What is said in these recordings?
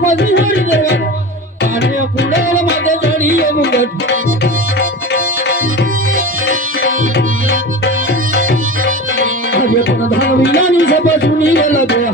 પછી હરી દરવાન પાણે કુડાળ માથે ચડી એવું હતું આજે પણ ધામ વિનાની સભા સુની લગ્યા.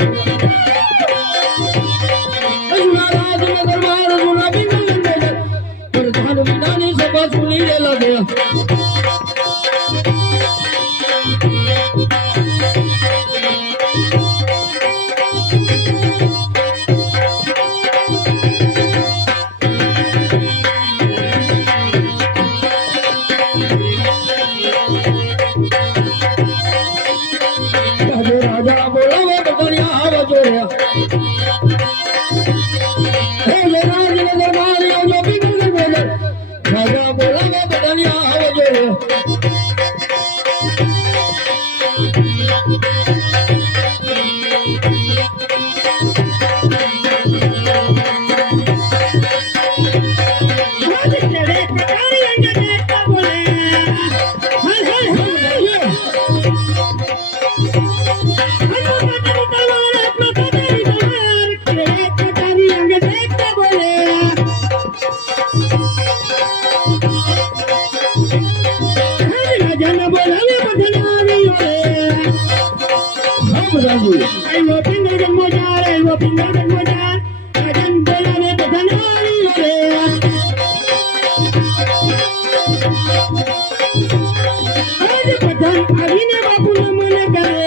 બધાજી આવીને બાપુ નમન કરે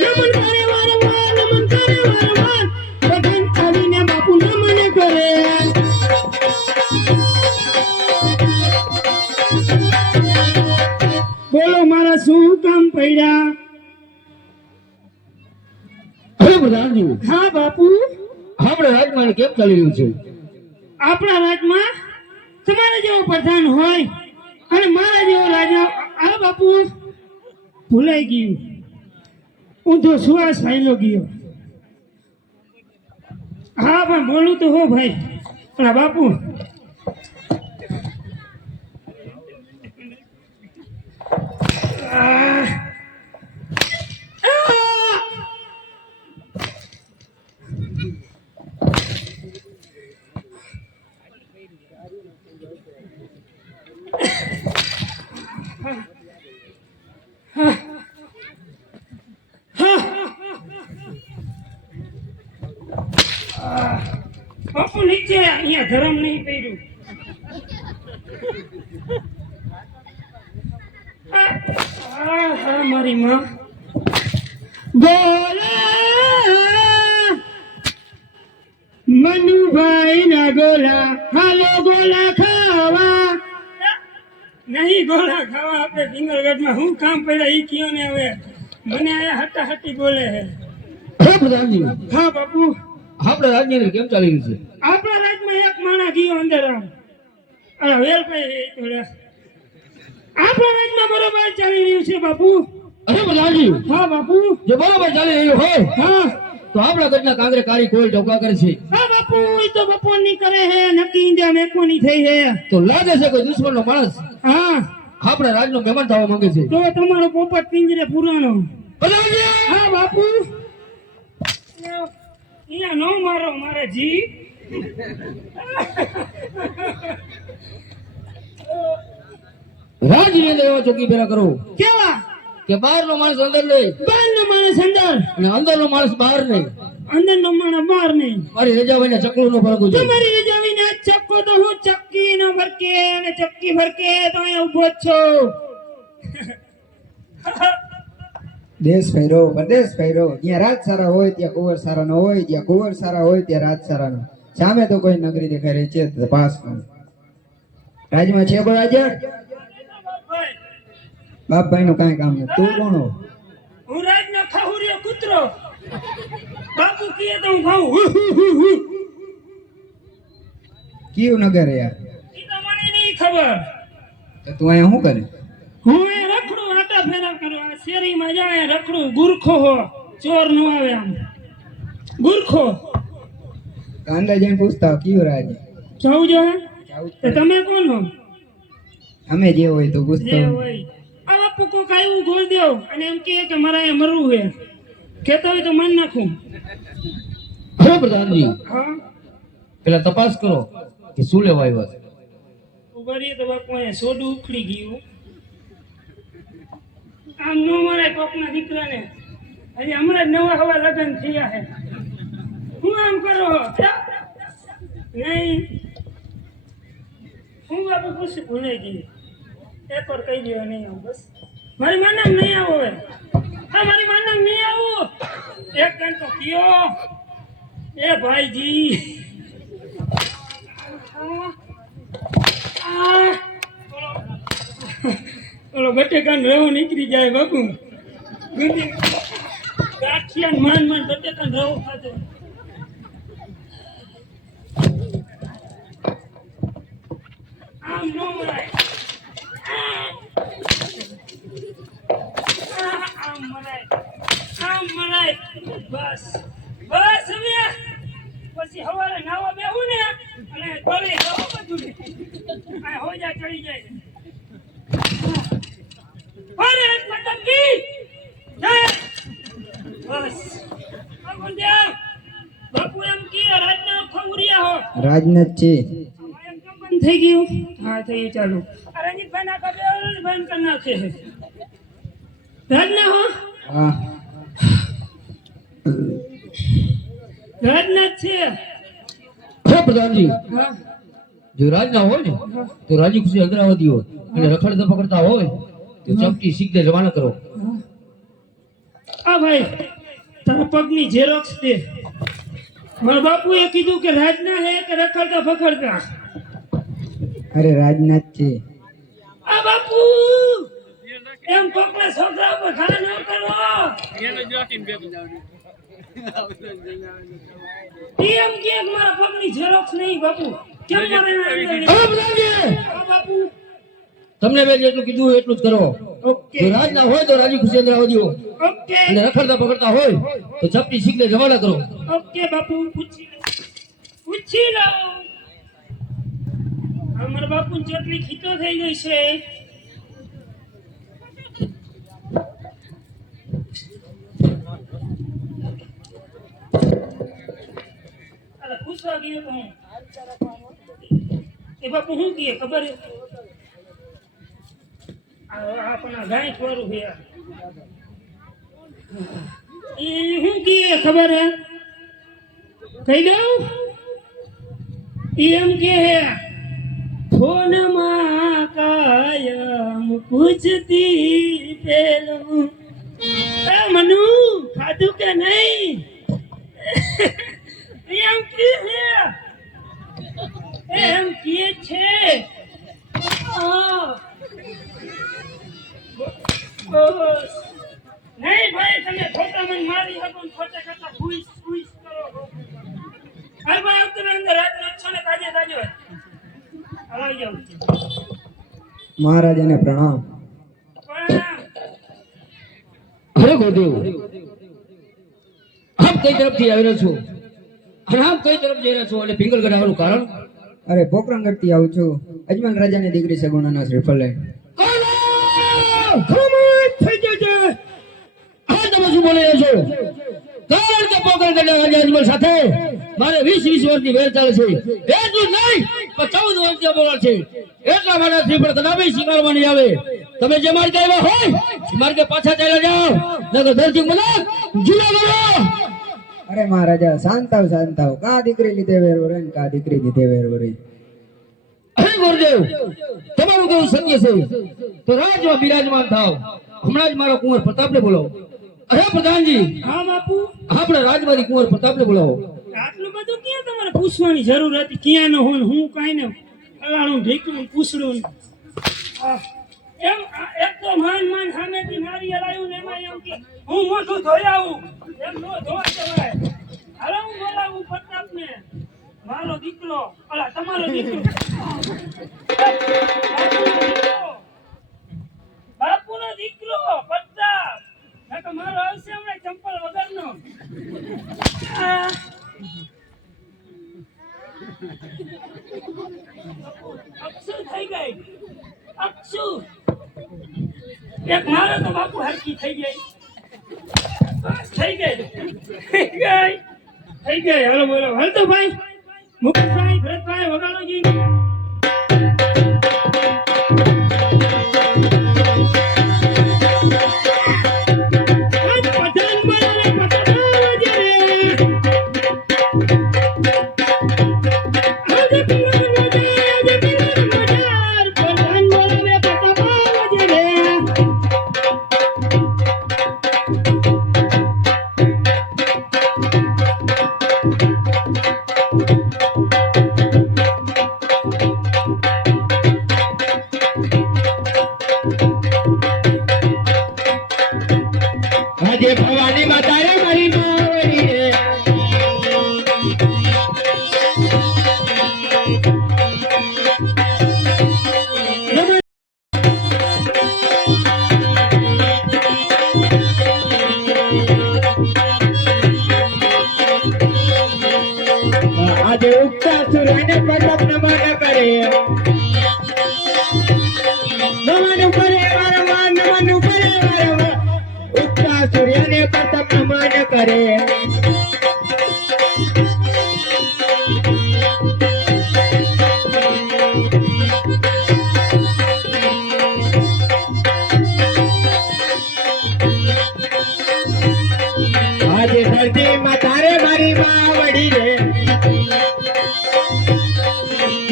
નમન કરે વારંવાર નમન કરે વારંવાર બધાન આવીને બાપુ નમન કરે બોલો મારા શું કામ પડ્યા બધાજી હા બાપુ. હમણાં રાજમાં કેમ ચાલી રહ્યું છે? આપણા રાજમાં તમારા જેવો પ્રધાન હોય અને મારા જેવો રાજા આ બાપુ. ભૂલાઈ ગયું. ઊંધો સુવાસ ફાયલો ગયો. હા પણ બોલું તો હો ભાઈ. પણ બાપુ નીચે અહીંયા ધરમ નહીં આ મારી માં. ગોલા મનુભાઈ ના ગોલા હાલો ગોલા ખાવા. નહીં ગોળા ખાવા આપણે ડુંગરગઢમાં હું કામ પડ્યા ઈ કયો ને હવે? મને આયા હટા હટી બોલે હે હે હા બાપુ. આપણે રાજની અંદર કેમ ચાલી રહ્યું છે? આપણા ગયો અંદર આમ. અને વેલભાઈ આપણા રાજમાં બરોબર ચાલી રહ્યું છે બાપુ. અરે પ્રધાનજી હા બાપુ. જે બરોબર ચાલી રહ્યું હોય હા. તો આપણા ઘરના કાંગરે કાળી કોઈ ટોકા કરે છે. હા બાપુ ઈ તો બપોરની કરે હે નક્કી ઇન્ડિયા મેકવાની થઈ હે. તો લાગે છે કોઈ દુશ્મનનો માણસ હા. આપણા રાજનો મહેમાન થવા માંગે છે. તો તમારો પોપટ પિંજરે પુરાણો. હા બાપુ. અહીંયા નો મારો મારે જી. રાજની એવા ચોકી પેલા કરો. કેવા? કે બહારનો માણસ અંદર લે બહાર નો માણસ અંદર? અને અંદરનો માણસ બહાર નહીં. અંદરનો માણસ બહાર નહીં. મારી રજાભાઈને ચકલું નો ફરકું છે. મારી રજાવીને આ ચક્કો તો હું ચક્કી નો ફરકે અને ચક્કી ફરકે તો અહીંયા ઊભો જ છો. દેશ ફેરો પરદેશ ફેરો જ્યાં રાજ સારા હોય ત્યાં કુંવર સારા નો હોય જ્યાં કુંવર સારા હોય ત્યાં રાજ સારા ન સામે તો કોઈ નગરી દેખાઈ રહી છે તો પાસ રાજમાં છે કોઈ હાજર? બાપભાઈ નું કઈ કામ નથી. તું કોણ હું? રાજનો ખાહુરિયો કૂતરો. બાપુ કીએ તો હું ખાઉં. કયું નગર યાર? ઈ તો મને નહીં ખબર. તો તું અહીંયા શું કરે? હું એ રખડું આટા ફેરા કરવા. શેરીમાં જાય રખડું. ગુરખો હો. ચોર નો આવે આમ. ગુરખો. કાંદા જઈને પૂછતા હો, કયું રાજ? જવું જો હે તો તમે કોણ હો? અમે જે હોય તો પૂછતો જે હોય. આ બાપુ કોક આવ્યું ગોળ દેવ અને એમ કહે કે મારા અહીંયા મરવું હે કહેતો હોય તો માન નાખું. હવે પ્રધાનજી હા? પેલા તપાસ કરો કે શું લેવા આવ્યા છે ઉભરીએ રહીએ તો બાપુ અહીંયા સોડું ઉખડી ગયું. આમ નો મારે કોકના દીકરાને. હજી હમણાં જ નવા હવા લગ્ન થયા છે. હું આમ કરો? નહીં. હું બાપુ પૂછું ભૂલાઈ ગઈ. એક વાર કહી દેવા નહીં આવું, બસ. મારી માનમ નહીં આવો હવે. હા, મારી માનમ નહીં આવું. એક તો કયો. એ ભાઈજી. ઓલો બટેકાન રવો નીકળી જાય બાપુ. ગાંઠિયા માન માન બટેકાન રવો ખાતો આમ નો મરાય આ. આ, આમ મરાય આમ મરાય બસ બસ હવે પછી સવારે નાવા બેહું ને. અને ગળે બધું આ હોજા ચડી જાય ભારત માતા કી જય બસ અગુંદેવ બાપુ એમ કે રાજના ખંગુરિયા હો રાજનાથ છે થઈ ગયું? હા થઈ ગયું ચાલુ. આ રંજીતભાઈ ના કબે બંધ કરી નાખે છે. રાજના હો. હા. રાજનાથ છે. હવે પ્રધાનજી. હા. જો રાજના હોય ને તો રાજી ખુશી અગ્રાવતી હોય. અને રખડ ધપા કરતા હોય તો ચપટી શીખને રવાના કરો. આ ભાઈ તારા પગની ઝેરોક્સ દે મારા બાપુએ કીધું કે રાજના હે કે રખડતા ફખડતા અરે રાજનાથ છે. આ બાપુ! એમ કોકના છોકરા ઉપર ઘા ન કરો! એમ કે મારા પગની ઝેરોક્સ નહીં બાપુ? કેમ મારે બાપુ! તમને મેં જેટલું કીધું એટલું જ કરો. ઓકે. રાજના હોય તો રાજી ખુશી અગ્રાવતી હોય ઓકે. અને રખડતા પકડતા હોય તો ચપટી શીખને જવાના કરો. ઓકે બાપુ પૂછી લો. પૂછી લો. અમારા બાપુ ચોટલી ખીતો થઈ ગઈ છે. પૂછવા ગયો તો હું. એ બાપુ શું કહીએ ખબર? આપણા ગાય ખોરું છે. એ શું કહે ખબર? હે કહી દઉં? એમ કે ફોનમાં કાયમ પૂછતી પેલું. એ મનુ, ખાધું કે નહીં? એમ કે છે. એમ કે છે. નહીં ભાઈ, તમે ખોટા મને મારી શકો ખોટા કરતા ખુશ ખુશ કરો. હાલ ભાઈ આવતો અંદર રાત નો છો ને તાજે તાજે મહારાજાને પ્રણામ. અરે ગોદેવ આપ કઈ તરફથી આવી રહ્યો છો? અને આપ કઈ તરફ જઈ રહ્યા છો? અને પિંગલગઢ આવવાનું કારણ? અરે પોકરણગઢથી આવું છું. અજમાન રાજાની દીકરી છે ગુણાના શ્રીફળ જજે! આ તમે શું બોલી રહ્યા છો? કારણ કે રાજા અજમલ સાથે મારે વીસ વીસ વર્ષની વેર ચાલે છે. એટલું નહીં પણ ચૌદ વર્ષથી બોલા છે. એટલા માટે શ્રીફળ કદાપી સ્વીકારવા નહીં આવે. તમે જે માર્ગે આવ્યા હોય માર્ગે પાછા ચાલ્યા જાઓ. નકર ધરતી મને જુદા કરો. અરે મહારાજા શાંત આવ શાંત થાવ કા દીકરી લીધે વેર વરે ને કા દીકરી લીધે વેર વરે હે ગુરુદેવ તમારું કેવું સત્ય છે. તો રાજમાં બિરાજમાન થાવ હમણાં જ મારો કુંવર પ્રતાપને બોલાવો. અરે પ્રધાનજી હા બાપુ. આપણે રાજમાની કુંવર પ્રતાપને બોલાવો. આટલું બધું પૂછવાની જરૂર હતી, ક્યાં ન હોય હું કાંઈ ને ફલાણું ઢીકણું પૂછડું. એમ ને નો મારો દીકરો, અલા, તમારો દીકરો. બાપુનો દીકરો પ્રતાપ. મારો આવશે ચંપલ વગરનો આ અક્ષુ થઈ ગઈ અક્ષુ એક મારે તો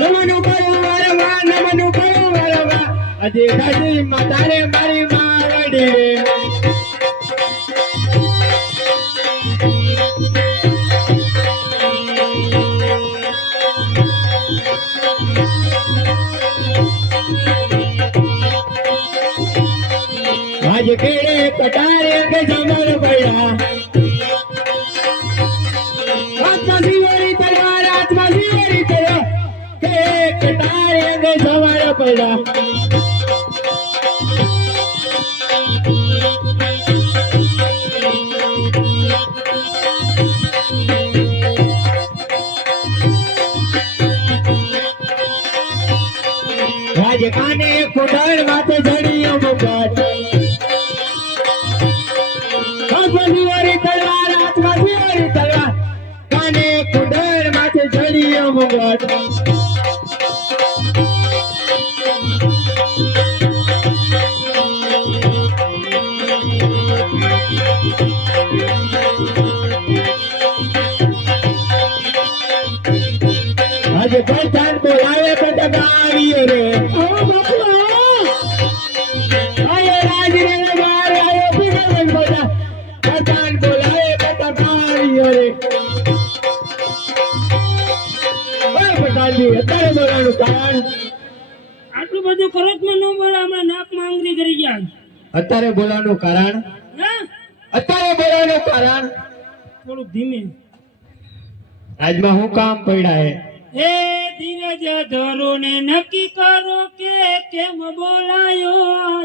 નમનું કરું વારંવાર નમનું કરું વારંવાર આજે ધરતી માં મારી માવડી કેળે કટારે કે જમર પડ્યા કે જમર પડ્યા. રાજ કાને કુંડળ માથે જડિયો આત્મજીવરી તલવાર આત્મજીવરી તલવાર. કાને કુંડળ માથે જડિયો મુગટ બોલાવે ઓય અત્યારે બોલાવાનું કારણ? આટલું બધું ખરોચમાં ન બોલા હમણાં નાકમાં આંગળી કરી ગયા અત્યારે બોલાવાનું કારણ? અત્યારે બોલાવાનું કારણ? થોડુંક ધીમે. આજમાં હું કામ પડ્યા હે? હે ધીરજ ધરો ને નક્કી કરો કે કેમ બોલાયો